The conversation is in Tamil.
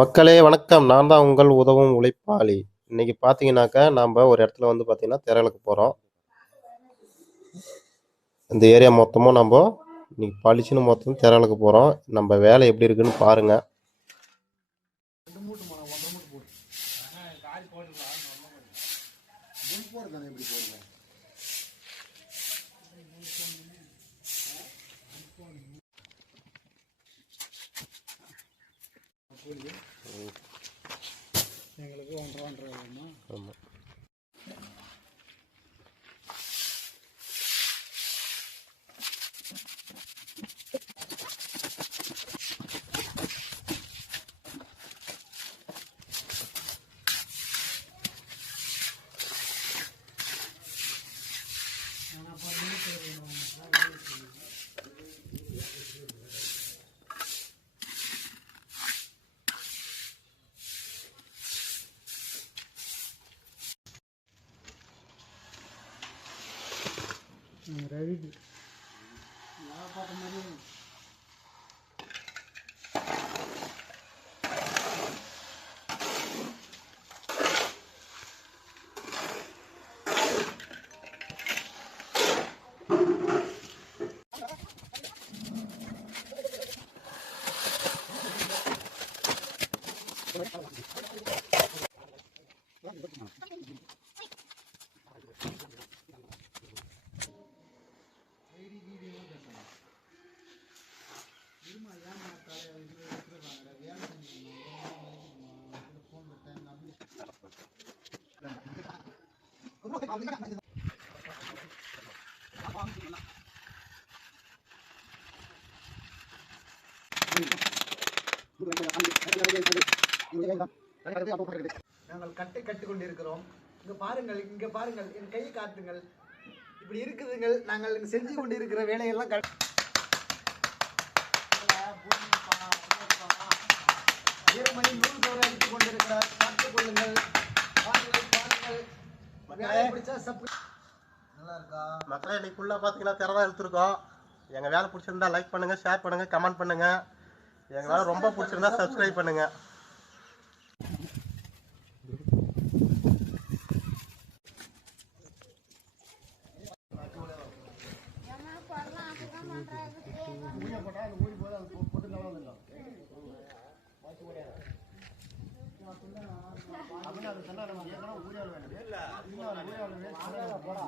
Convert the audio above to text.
மக்களே வணக்கம். நான் தான் உங்கள் உதவும் உழைப்பாளி. இன்னைக்கு பார்த்தீங்கன்னாக்கா, நம்ப ஒரு இடத்துல வந்து பார்த்தீங்கன்னா, திரையிறக்க போறோம். இந்த ஏரியா மொத்தமும் இன்னைக்கு பளிச்சுன்னு மொத்தம் திரையிறக்க போறோம். நம்ப வேலை எப்படி இருக்குன்னு பாருங்க. எங்களுக்கு 1.5 வேணுமா? ஆமா. ரெடி நான் பார்த்த மாதிரி நாங்கள் கட்டிக் கொண்டிருக்கிறோம். இங்க பாருங்கள் என் கையை காட்டுங்கள். இப்படி இருக்குதுங்கள். நாங்கள் செஞ்சு கொண்டிருக்கிற வேலையெல்லாம் மணி 100 தோரை அடித்துக் கொண்டிருக்கிறார். பார்த்துக் கொள்ளுங்கள். நல்லா இருக்கா மக்களே, இன்னைக்கு ஃபுல்லாக பார்த்தீங்கன்னா திரை தான் எடுத்துருக்கோம். எங்கள் வேலை பிடிச்சிருந்தா லைக் பண்ணுங்கள், ஷேர் பண்ணுங்கள், கமெண்ட் பண்ணுங்கள். எங்கள் வேலை ரொம்ப பிடிச்சிருந்தா சப்ஸ்கிரைப் பண்ணுங்கள். போடா